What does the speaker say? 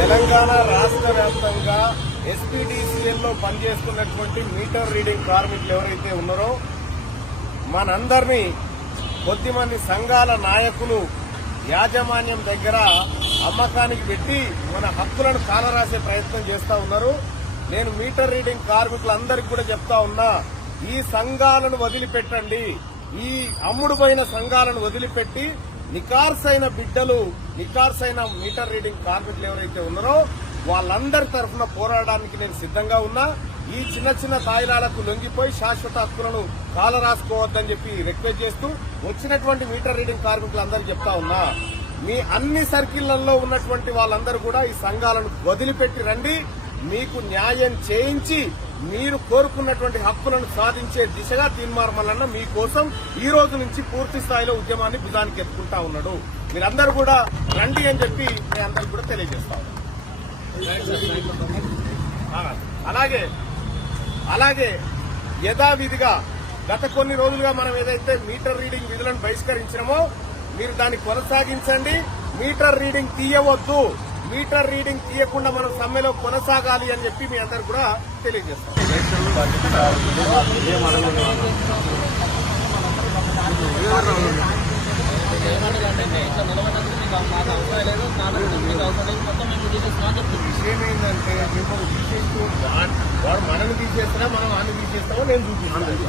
తెలంగాణ రాష్ట్ర వ్యాప్తంగా ఎస్పీడీసీఎల్లో పనిచేస్తున్నటువంటి మీటర్ రీడింగ్ కార్మికులు ఎవరైతే ఉన్నారో మనందరినీ కొద్దిమంది సంఘాల నాయకులు యాజమాన్యం దగ్గర అమ్మకానికి పెట్టి మన హక్కులను కాలరాసే ప్రయత్నం చేస్తా ఉన్నారు. నేను మీటర్ రీడింగ్ కార్మికులందరికీ కూడా చెప్తా ఉన్నా, ఈ సంఘాలను వదిలిపెట్టండి. ఈ అమ్ముడుపోయిన సంఘాలను వదిలిపెట్టి నికార్సైన బిడ్డలు, నికార్సైన మీటర్ రీడింగ్ కార్మికులు ఎవరైతే ఉన్నారో వాళ్ళందరి తరఫున పోరాడడానికి నేను సిద్ధంగా ఉన్నా. ఈ చిన్న చిన్న తాయిలాలకు లొంగిపోయి శాశ్వత హక్కులను కాలరాసుకోవద్దని చెప్పి రిక్వెస్ట్ చేస్తూ వచ్చినటువంటి మీటర్ రీడింగ్ కార్మికులందరూ చెప్తా ఉన్నా, మీ అన్ని సర్కిళ్లలో ఉన్నటువంటి వాళ్ళందరూ కూడా ఈ సంఘాలను వదిలిపెట్టి రండి. మీకు న్యాయం చేయించి మీరు కోరుకున్నటువంటి హక్కులను సాధించే దిశగా తీర్మానం మల్లన్న మీకోసం ఈ రోజు నుంచి పూర్తి స్థాయిలో ఉద్యమాన్ని భుజానికి ఎత్తుకుంటా ఉన్నాడు. మీరందరూ కూడా రండి అని చెప్పి నేను అందరికీ కూడా తెలియజేస్తాను. అలాగే యథావిధిగా గత కొన్ని రోజులుగా మనం ఏదైతే మీటర్ రీడింగ్ విధులను బహిష్కరించినామో మీరు దాన్ని కొనసాగించండి. మీటర్ రీడింగ్ తీయవద్దు. మీటర్ రీడింగ్ తీయకుండా మనం సమ్మెలో కొనసాగాలి అని చెప్పి మీ అందరు కూడా తెలియజేస్తాం. విషయం ఏంటంటే వాడు మనల్ని తీసేస్తున్నా, మనం వాడిని తీసేస్తామో నేను చూపిస్తాను.